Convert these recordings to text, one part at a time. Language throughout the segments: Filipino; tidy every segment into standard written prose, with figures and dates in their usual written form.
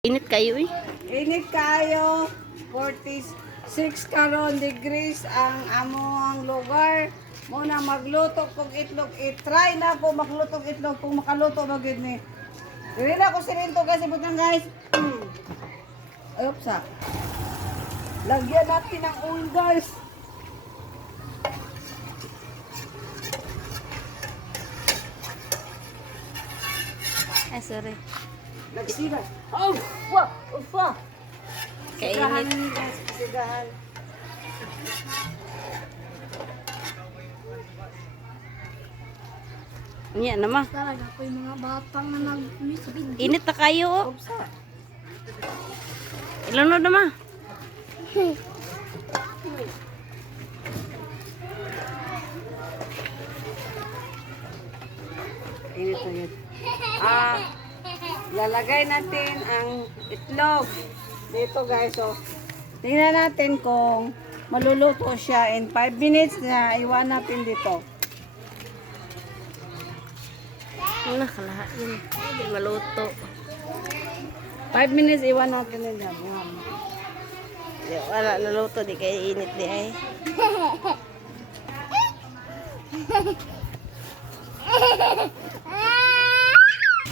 Init kayo eh. Init kayo. 46 karon degrees ang among lugar. Muna magluto kog itlog. I-try na ko magluto og itlog kung makaluto na gid ni. Dili na ko sirinto kasi butang guys. Oops. Lagyan natin ng oil guys. Ay, sorry. Nagsiga. Oh, wa, ufa. Sigahan Kainit. ni guys, sigahan. Yan naman. Talaga po yung mga batang na nag-miss video. Init na kayo oh. Oops. Ilunod naman. Init na yun. Lalagay natin ang itlog. Dito guys, oh. Tingnan natin kung maluluto siya in 5 minutes na iwan natin dito. Ano kalahain. Hindi maluto. 5 minutes iwan natin din yan. Di, wala naluto. Di kayo init di ay.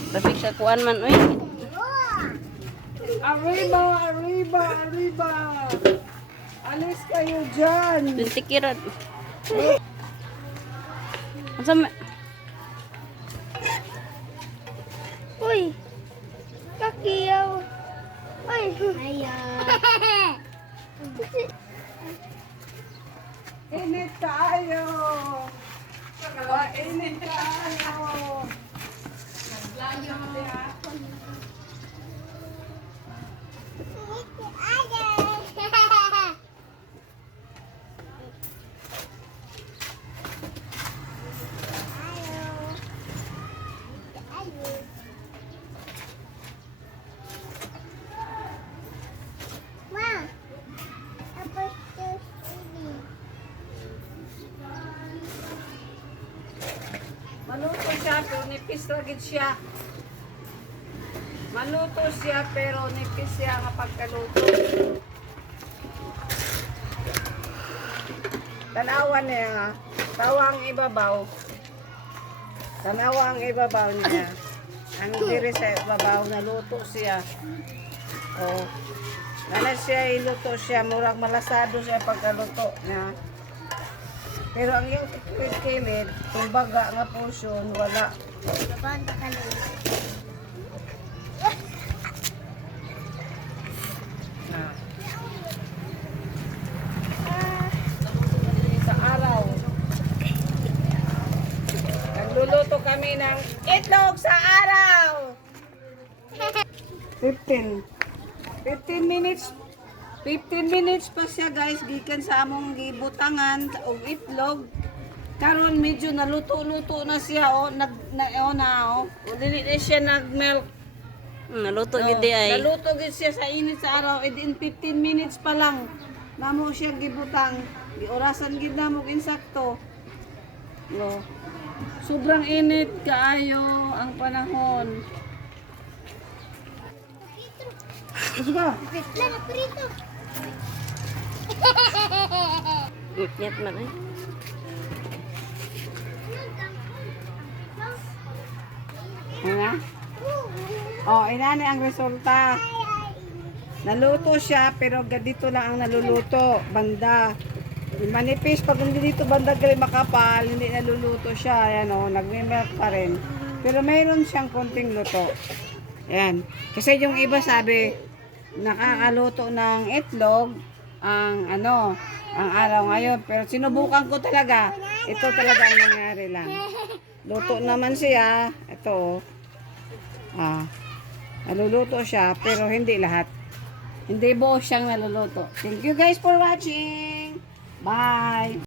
Tapi siya kuan man. Uy. Arriba, arriba, arriba. Alis kayo dyan. Tuntikiran. Asa ma... Uy! Kakiyaw! Uy! Ayaw! Init tayo. Init tayo. Maluto siya pero nipis lagid siya. Maluto siya pero nipis siya nga pagkaluto. Tanawan niya. Tawa ang ibabaw. Tanawa ang ibabaw niya. Ang diri sa ibabaw naluto siya. Oh. Nana siya iluto siya. Murag malasado siya pagkaluto niya. Pero ang yung kilid, kumbaga nga portion, wala. Banda ka na. Na. Sa araw. Nagluluto kami ng itlog sa araw. 15 minutes. 15 minutes pa siya guys, gikan sa among gibutangan og itlog. Karon medyo naluto-luto na siya oh, oh. O dili na siya nag-melt. Naluto gid di ay. Naluto gid siya sa init sa araw, and in 15 minutes pa lang namo siya gibutang. Giorasan gid namo insakto. No. Sobrang init kaayo ang panahon. Sige. Lang, prito! Nyet man eh. Nga? Oh, inani ang resulta. Naluto siya pero dito lang ang naluluto, banda. Manipis pag hindi dito banda gali makapal, hindi naluluto siya. Ayan oh, nagme-melt pa rin. Pero mayroon siyang konting luto. Ayan. Kasi yung iba sabi, nakakaluto ng itlog ang ang araw ngayon. Pero sinubukan ko talaga. Ito talaga ang nangyari lang. Luto naman siya. Ito. Naluluto siya pero hindi lahat. Hindi buo siyang naluluto. Thank you guys for watching. Bye!